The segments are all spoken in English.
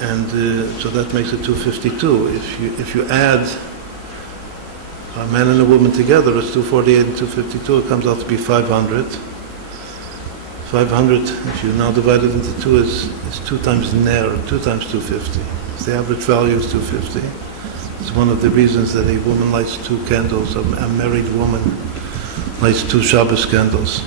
And so that makes it 252. If you add a man and a woman together, it's 248 and 252. It comes out to be 500. 500, if you now divide it into two, is 2 times ner, 2 times 250. The average value is 250. It's one of the reasons that a woman lights 2 candles, a married woman lights 2 Shabbos candles,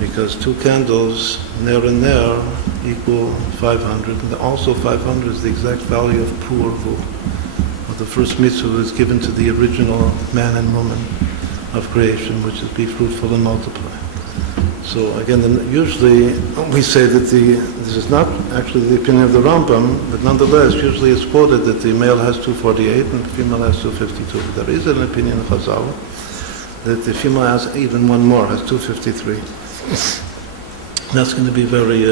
because 2 candles, ner and ner, equal 500, and also 500 is the exact value of purvu, of the first mitzvah was given to the original man and woman of creation, which is be fruitful and multiply. So again, usually we say that this is not actually the opinion of the Rambam, but nonetheless, usually it's quoted that the male has 248 and the female has 252. But there is an opinion of Chazal that the female has even one more, has 253. That's going to be very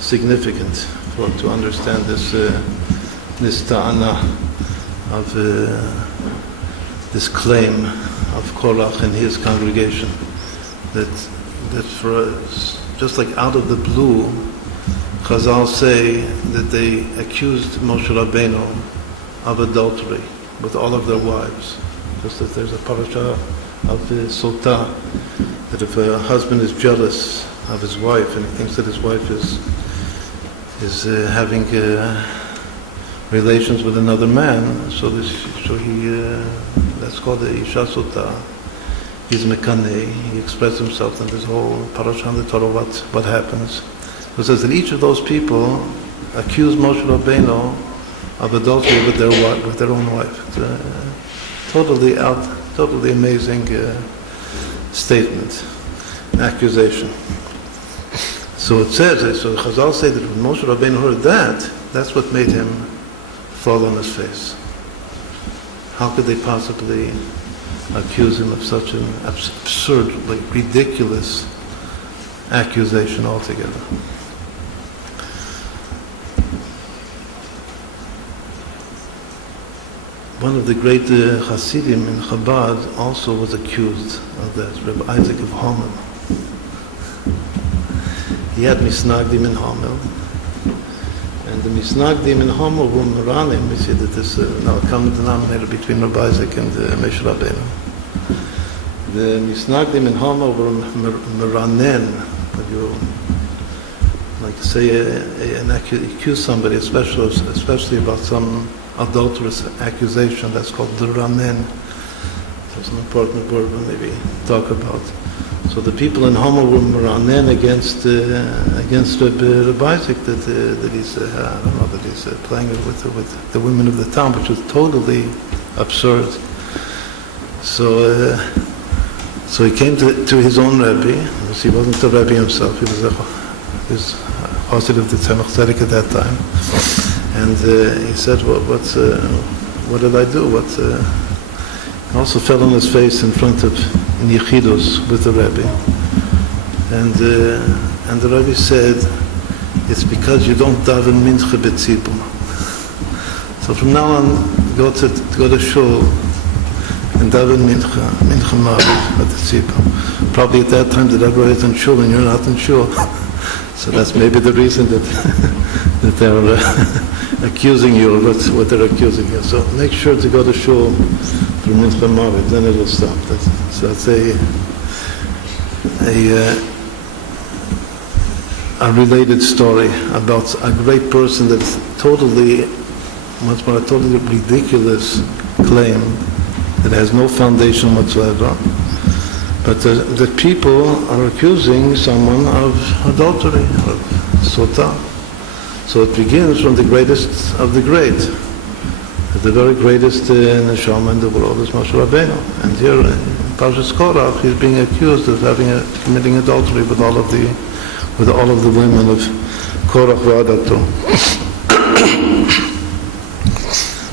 significant to understand this ta'ana of this claim of Korach and his congregation, that for us, just like out of the blue, Chazal say that they accused Moshe Rabbeinu of adultery with all of their wives. Just as there's a parasha of the Sotah, that if a husband is jealous of his wife and he thinks that his wife is having relations with another man, that's called the Isha Sotah. He's mekaneh, he expressed himself in this whole parasha in the Torah, what happens. It says that each of those people accused Moshe Rabbeinu of adultery with their own wife. It's a totally amazing statement, accusation. So it says, so Chazal say that when Moshe Rabbeinu heard that, that's what made him fall on his face. How could they possibly accuse him of such an absurd, ridiculous accusation altogether? One of the great Hasidim in Chabad also was accused of that, Rabbi Isaac of Hamel. He had Misnagdim in Hamel, and the Misnagdim in Hamel were Meranim. We see that this now a common denominator between Rabbi Isaac and Moshe Rabbeinu. The Misnagdim in Hamel were Meranen, when you like say accuse somebody, especially about some adulterous accusation, that's called the Ranen. That's an important word we'll maybe talk about. So the people in Homer were Meranen against Rabbi Isaac, that he's that he's playing with the women of the town, which was totally absurd. So he came to his own Rebbe. He wasn't the Rebbe himself. He was Chassid of the Tzemach Tzedek at that time. And he said, what did I do? He also fell on his face in front of Yechidus with the Rebbe. And the Rebbe said, it's because you don't daven mincha b'tzibur. So from now on, go to shul and daven mincha ma'ariv at the tzibur. Probably at that time the Rebbe is in shul and you're not in shul. So that's maybe the reason that they're accusing you of what they're accusing you. So make sure to go to shul for mincha ma'ariv, then it'll stop. That's a related story about a great person that's totally ridiculous claim that has no foundation whatsoever. But the people are accusing someone of adultery, of sotah. So it begins from the greatest of the great. The very greatest neshama in the world is Moshe Rabbeinu. And here in Parshat Korach, he's being accused of committing adultery with all of the women of Korach v'Adato.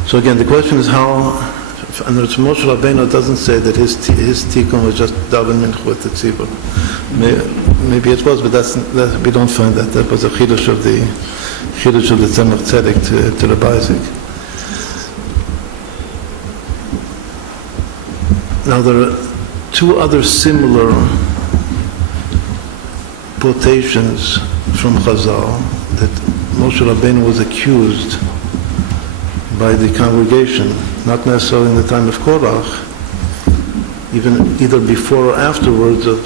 So again, the question is how. And Moshe Rabbeinu doesn't say that his tikkun was just daven mincha with the tzibur. Maybe it was, but we don't find that. That was a chidush of the Tzemach Tzedek to Rabbi Isaac. Now there are two other similar quotations from Chazal that Moshe Rabbeinu was accused by the congregation, not necessarily in the time of Korach, even either before or afterwards, of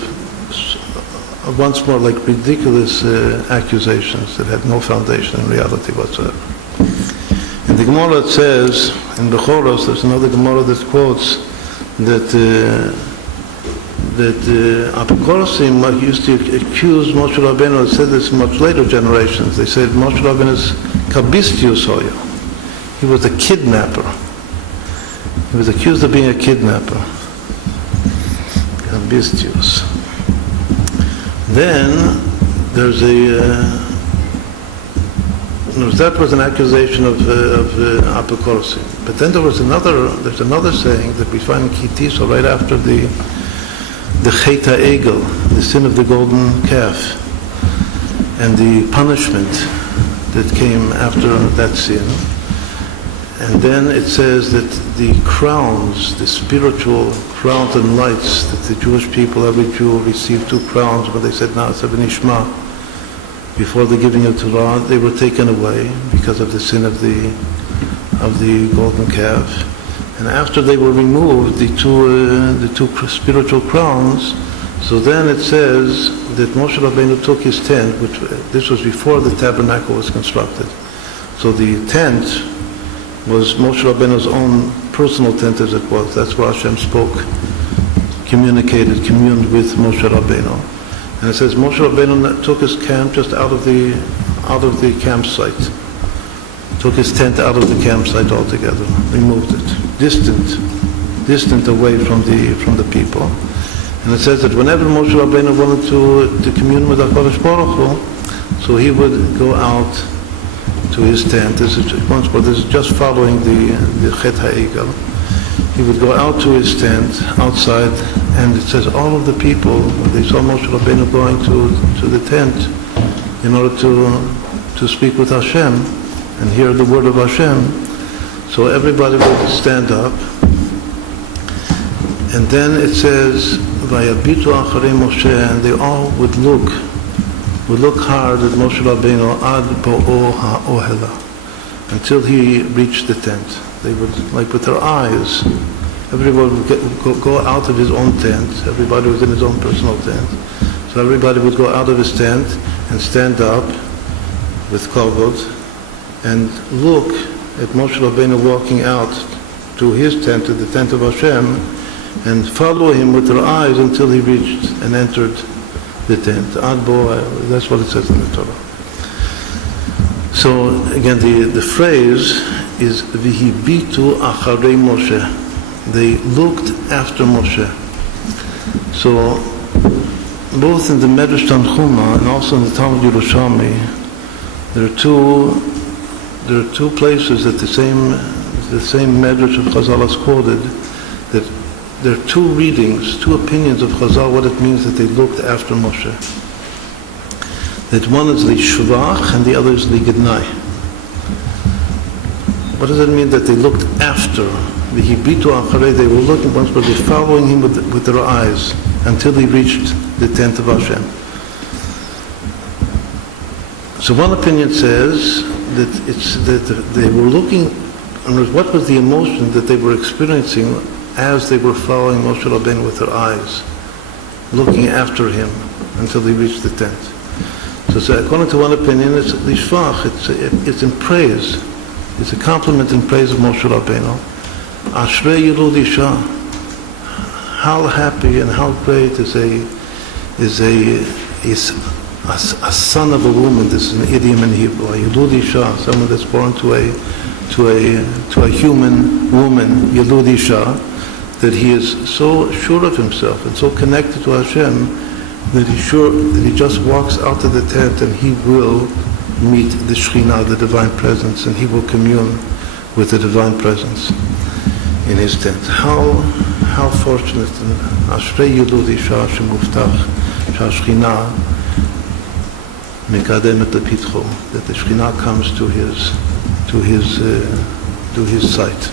once more like ridiculous accusations that had no foundation in reality whatsoever. In the Gemara it says, in Bechoros, there's another Gemara that quotes that Apokorosim used to accuse Moshe Rabbeinu. It said this in much later generations. They said Moshe Rabbeinu is kabistius hoya. He was a kidnapper. He was accused of being a kidnapper. Kabistius. Then there's that was an accusation of Apokorosim. But then there's another saying that we find in Kitisa right after the Chet HaEgel, the sin of the golden calf, and the punishment that came after that sin. And then it says that the crowns, the spiritual crowns and lights that the Jewish people, every Jew received 2 crowns when they said Na'aseh v'nishma before the giving of Torah, they were taken away because of the sin of the golden calf. And after they were removed, the two spiritual crowns, so then it says that Moshe Rabbeinu took his tent, which this was before the tabernacle was constructed. So the tent was Moshe Rabbeinu's own personal tent, as it was. That's where Hashem communed with Moshe Rabbeinu. And it says Moshe Rabbeinu took his camp just out of the campsite. Took his tent out of the campsite altogether, removed it, distant away from the people. And it says that whenever Moshe Rabbeinu wanted to commune with HaKadosh Baruch Hu, so he would go out to his tent. This is just following the Chet HaEgel. He would go out to his tent outside, and it says all of the people, when they saw Moshe Rabbeinu going to the tent in order to speak with Hashem and hear the word of Hashem, so everybody would stand up, and then it says Vayabitu acharei Moshe, and they all would look hard at Moshe Rabbeinu ad bo'o ha'ohela, until he reached the tent. They would, like with their eyes, everybody would go out of his own tent. Everybody was in his own personal tent, so everybody would go out of his tent and stand up with kavod and look at Moshe Rabbeinu walking out to his tent, to the tent of Hashem, and follow him with their eyes until he reached and entered the tent. That's what it says in the Torah. So again, the phrase is V'hibitu acharei Moshe. They looked after Moshe. So both in the Medrash Tanchuma and also in the Talmud Yerushalmi, there are two places that the same Medrash of Chazal is quoted, that there are 2 readings, 2 opinions of Chazal, what it means that they looked after Moshe. That one is the Shvach and the other is the Gednai. What does it mean that they looked after? The Hibitu Acharei, they were looking once, but they were following him with their eyes until he reached the tent of Hashem. So one opinion says that they were looking, and what was the emotion that they were experiencing as they were following Moshe Rabbeinu with their eyes, looking after him until they reached the tent. So according to one opinion, it's lishvach, it's in praise. It's a compliment in praise of Moshe Rabbeinu. Ashrei Yilud Isha. How happy and how great is a son of a woman. This is an idiom in Hebrew. Yilud Isha, someone that's born to a human woman, Yilud Isha, that he is so sure of himself and so connected to Hashem that he just walks out of the tent and he will meet the Shekhinah, the divine presence, and he will commune with the divine presence in his tent. How fortunate! Ashrei Yilud Isha shemuftach she'Shekhinah mekademet lepitcho, that the Shekhinah comes to his sight.